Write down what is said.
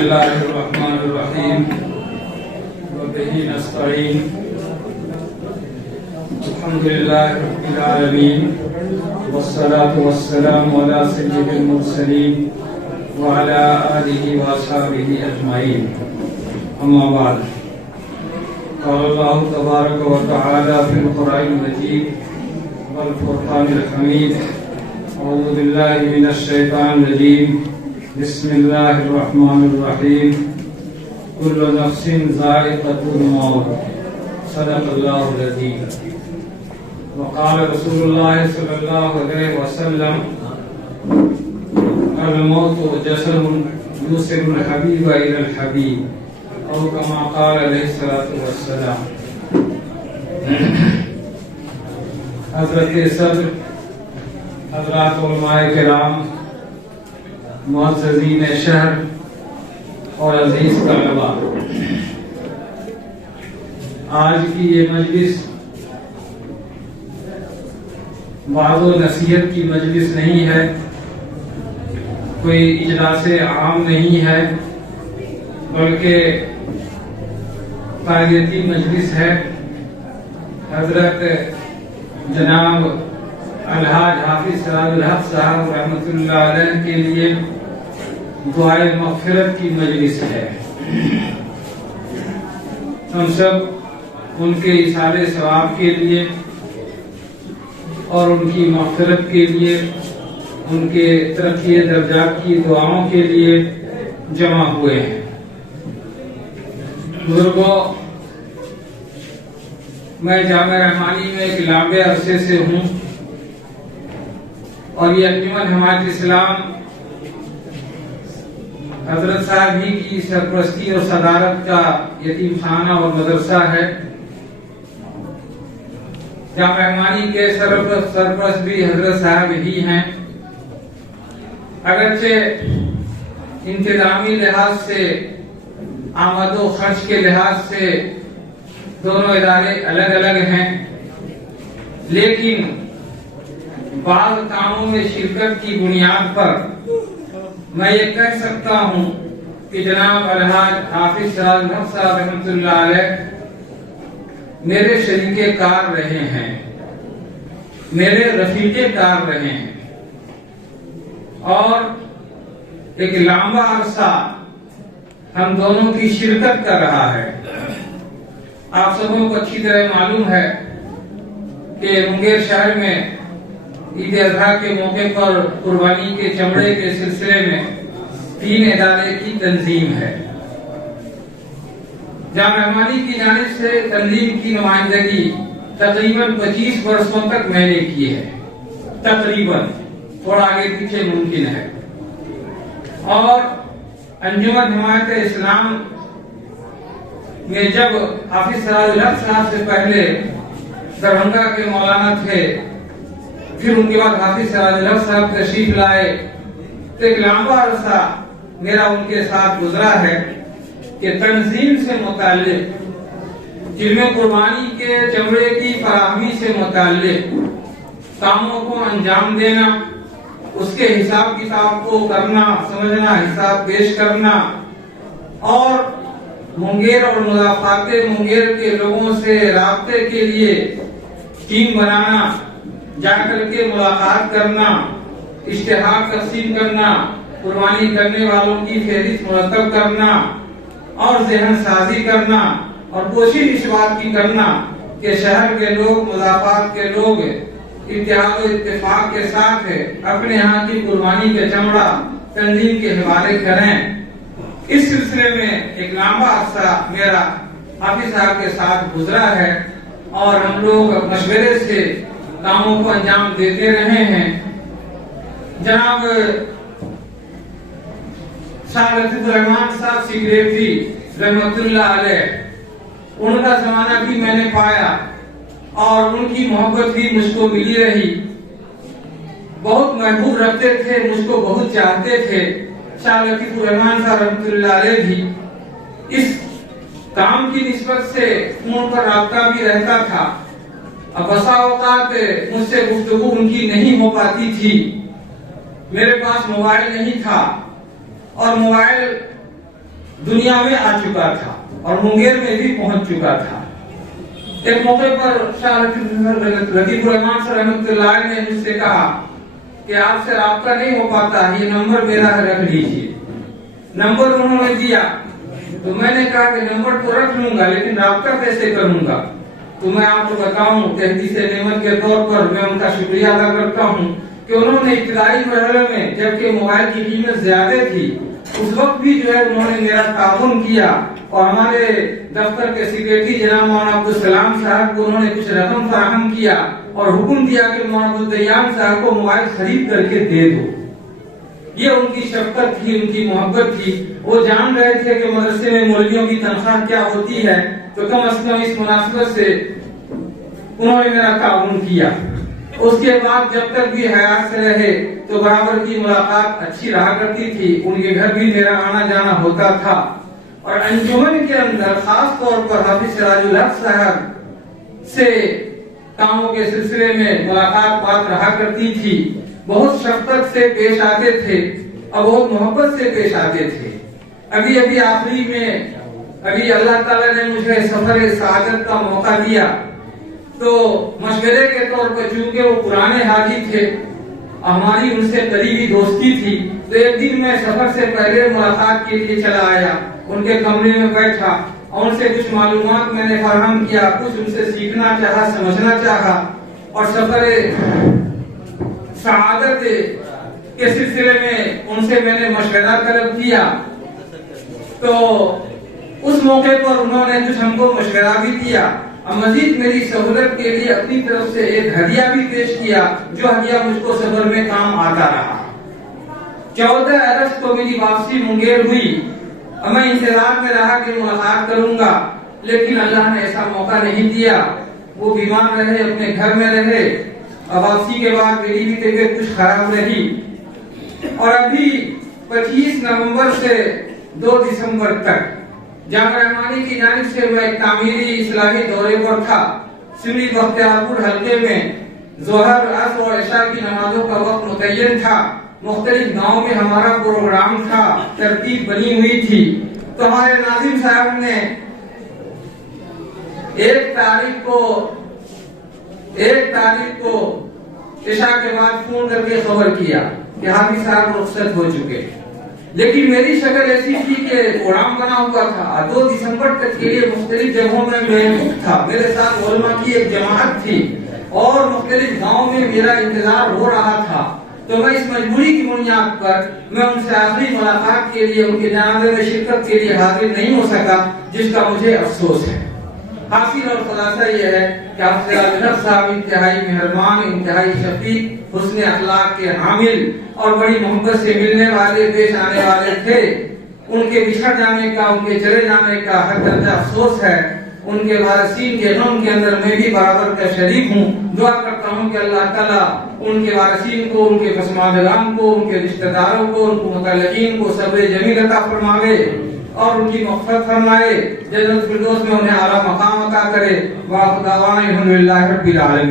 الله الرحمن الرحيم وبه نستعين الحمد لله رب العالمين والصلاة والسلام على سيد المرسلين وعلى آله وأصحابه أجمعين أما بعد قال الله تبارك وتعالى في القرآن المجيد والفرقان الحميد أعوذ بالله من الشيطان الرجيم بسم الله الرحمن الرحيم كل نفس ذائقة الموت صدق الله العظيم وقال رسول الله صلى الله عليه وسلم الموت جسر يوصل الحبيب إلى الحبيب أو كما قال عليه الصلاة والسلام. حضرت صدر، حضرات علماء کرام، معززین شہر اور عزیز طلباء، آج کی یہ مجلس وعظ و نصیحت کی مجلس نہیں ہے، کوئی اجلاس عام نہیں ہے، بلکہ تعزیتی مجلس ہے. حضرت جناب الحاج حافظ سراج الحق صاحب رحمۃ اللہ علیہ کے لیے دعائے مغفرت کی مجلس ہے. ہم سب ان کے ایصال ثواب کے لیے اور ان کی مغفرت کے لیے، ان کے ترقی درجات کی دعاؤں کے لیے جمع ہوئے ہیں. بزرگوں، میں جامعہ رحمانی میں ایک لمبے عرصے سے ہوں اور یہ انجمن حمایت اسلام حضرت صاحب ہی کی سرپرستی اور صدارت کا یتیم خانہ اور مدرسہ ہے. جامعہ رحمانی کے سرپرست بھی حضرت صاحب ہی ہیں. اگرچہ انتظامی لحاظ سے، آمد و خرچ کے لحاظ سے دونوں ادارے الگ الگ ہیں، لیکن بعض کاموں میں شرکت کی بنیاد پر میں یہ کہہ سکتا ہوں کہ جناب الحاج حافظ سراج الحق صاحب رحمۃ اللہ علیہ میرے شریک کار رہے ہیں، میرے رفیق کار رہے ہیں، اور ایک لمبا عرصہ ہم دونوں کی شرکت کر رہا ہے. آپ سبوں کو اچھی طرح معلوم ہے کہ منگیر شہر میں عید اضحیٰ کے موقع پر قربانی کے چمڑے کے سلسلے میں 3 ادارے کی تنظیم ہے. جامعہ رحمانی کی جانب سے تنظیم کی نمائندگی تقریباً 25 برسوں تک میں نے کی ہے، تقریباً، تھوڑا آگے پیچھے ممکن ہے. اور انجمن حمایت اسلام میں جب حافظ سراج الحق صاحب سے پہلے دربھنگا کے مولانا تھے، پھر ان کے بعد حافظ سراج الحق صاحب تشریف لائے، تو ایک لمبا عرصہ میرا ان کے ساتھ گزرا ہے کہ تنظیم سے متعلق، جن میں قربانی کے چمڑے کی فراہمی سے متعلق کاموں کو انجام دینا، اس کے حساب کتاب کو کرنا، سمجھنا، حساب پیش کرنا، اور منگیر اور مضافات منگیر کے لوگوں سے رابطے کے لیے ٹیم بنانا، جا کر کے ملاقات کرنا، اشتہار تقسیم کرنا، قربانی کرنے والوں کی فہرست مرتب کرنا، اور ذہن سازی کرنا، اور کوشش اس بات کی کرنا کہ شہر کے لوگ، مضافات کے لوگ اتحاد و اتفاق کے ساتھ اپنے ہاں کی قربانی کا چمڑا تنظیم کے حوالے کریں. اس سلسلے میں ایک لمبا عرصہ میرا حافظ صاحب کے ساتھ گزرا ہے اور ہم لوگ مشورے سے کاموں کو انجام دیتے رہے ہیں. جناب شاہ لطیف الرحمان صاحب سیکریٹری رحمۃ اللہ علیہ، ان کا زمانہ بھی میں نے پایا اور ان کی محبت بھی مجھ کو ملی رہی. بہت محبوب رکھتے تھے، مجھ کو بہت چاہتے تھے. شاہ لطیف الرحمان صاحب رحمۃ اللہ علیہ بھی اس کام کی نسبت سے فون پر رابطہ بھی رہتا تھا. اب بسا اوقات مجھ سے گفتگو ان کی نہیں ہو پاتی تھی، میرے پاس موبائل نہیں تھا، اور موبائل دنیا میں آ چکا تھا اور منگیر میں بھی پہنچ چکا تھا۔ ایک موقع پر شاہ لطیف الرحمان صاحب رحمۃ اللہ علیہ نے مجھ سے کہا کہ آپ سے رابطہ نہیں ہو پاتا، یہ نمبر میرا ہے، رکھ لیجیے۔ نمبر انہوں نے دیا تو میں نے کہا کہ نمبر تو رکھ لوں گا لیکن رابطہ کیسے کروں گا؟ تو میں آپ کو بتاؤں کہ حدیث نعمت کے طور پر میں ان کا شکریہ ادا کرتا ہوں کہ انہوں نے ابتدائی مرحلے میں جبکہ موبائل کی قیمت زیادہ تھی اس وقت بھی جو ہے انہوں نے میرا تعاون کیا، اور ہمارے دفتر کے سیکریٹری جناب مولانا عبدالسلام صاحب کو انہوں نے کچھ رقم فراہم کیا اور حکم دیا کہ مولانا عبدالدیان صاحب کو موبائل خرید کر کے دے دو۔ یہ ان کی شفقت تھی، ان کی محبت تھی۔ وہ جان رہے تھے کہ مدرسے میں مولویوں کی تنخواہ کیا ہوتی ہے، تو کم از کم اس مناسبت سے انہوں نے میرا تعاون کیا۔ اس کے بعد جب تک بھی حیات سے رہے تو برابر کی ملاقات اچھی رہا کرتی تھی، ان کے گھر بھی میرا آنا جانا ہوتا تھا، اور انجمن کے اندر خاص طور پر حافظ سراج الحق صاحب سے کاموں کے سلسلے میں ملاقات بات رہا کرتی تھی۔ بہت شفقت سے پیش آتے تھے اور بہت محبت سے پیش آتے تھے۔ ابھی آخری میں اللہ تعالیٰ نے مجھے سفر سعادت کا موقع دیا، تو مشورے کے طور پر چونکہ وہ پرانے حاجی تھے، ہماری ان سے قریبی دوستی تھی، تو ایک دن میں سفر سے پہلے ملاقات کے لیے چلا آیا، ان کے کمرے میں بیٹھا اور ان سے کچھ معلومات میں نے فراہم کیا، کچھ ان سے سیکھنا چاہا، سمجھنا چاہا، اور سفر سعادت کے سلسلے میں ان سے میں نے مشورہ طلب کیا۔ تو اس موقع پر انہوں نے کچھ ہم کو مشورہ بھی دیا اور مزید میری سہولت کے لیے اپنی طرف سے ایک ہدیہ بھی پیش کیا، جو ہدیہ مجھ کو سفر میں کام آتا رہا۔ 14 اگست کو میری واپسی منگیر ہوئی اور میں انتظار میں رہا کہ ملاقات کروں گا، لیکن اللہ نے ایسا موقع نہیں دیا۔ وہ بیمار رہے، اپنے گھر میں رہے، اور واپسی کے بعد میری بھی طبیعت کچھ خراب رہی، اور ابھی 25 نومبر سے 2 دسمبر تک جامعہ رحمانی کی جانب سے میں ایک تعمیری اصلاحی دورے پر تھا۔ سمری بختیار پور حلقے میں ظہر، عصر اور عشاء کی نمازوں کا وقت متعین تھا۔ مختلف گاؤں میں ہمارا پروگرام تھا، ترتیب بنی ہوئی تھی۔ تو ہمارے ناظم صاحب نے 1 تاریخ کو عشاء کے بعد فون کر کے خبر کیا کہ حافظ صاحب رخصت ہو چکے، لیکن میری شکل ایسی تھی کہ پروگرام بنا ہوا تھا۔ 2 دسمبر تک کے لیے مختلف جگہوں میں میں تھا، میرے ساتھ علماء کی ایک جماعت تھی اور مختلف گاؤں میں میرا انتظار ہو رہا تھا۔ تو میں اس مجبوری کی بنیاد پر میں ان سے آخری ملاقات کے لیے، ان کے جنازے میں شرکت کے لیے حاضر نہیں ہو سکا، جس کا مجھے افسوس ہے۔ حاصل اور خلاصہ یہ ہے کہ حافظ الحق صاحب انتہائی مہربان، انتہائی شفیق، حسن اخلاق کے حامل اور بڑی محبت سے ملنے والے، پیش آنے والے تھے۔ ان کے بچھڑ جانے کا، ان کے چلے جانے کا ہر درجہ افسوس ہے۔ ان کے وارثین کے غم کے اندر میں بھی برابر کا شریک ہوں۔ دعا کرتا ہوں کہ اللہ تعالیٰ ان کے وارثین کو، ان کے پسماندگان کو، ان کے رشتہ داروں کو، ان کو متعلقین کو صبر جمیل عطا فرماوے اور ان کی مغفرت فرمائے، جنت الفردوس میں انہیں اعلیٰ مقام عطا کرے۔ وآخر دعوانا الحمدللہ رب العالمین۔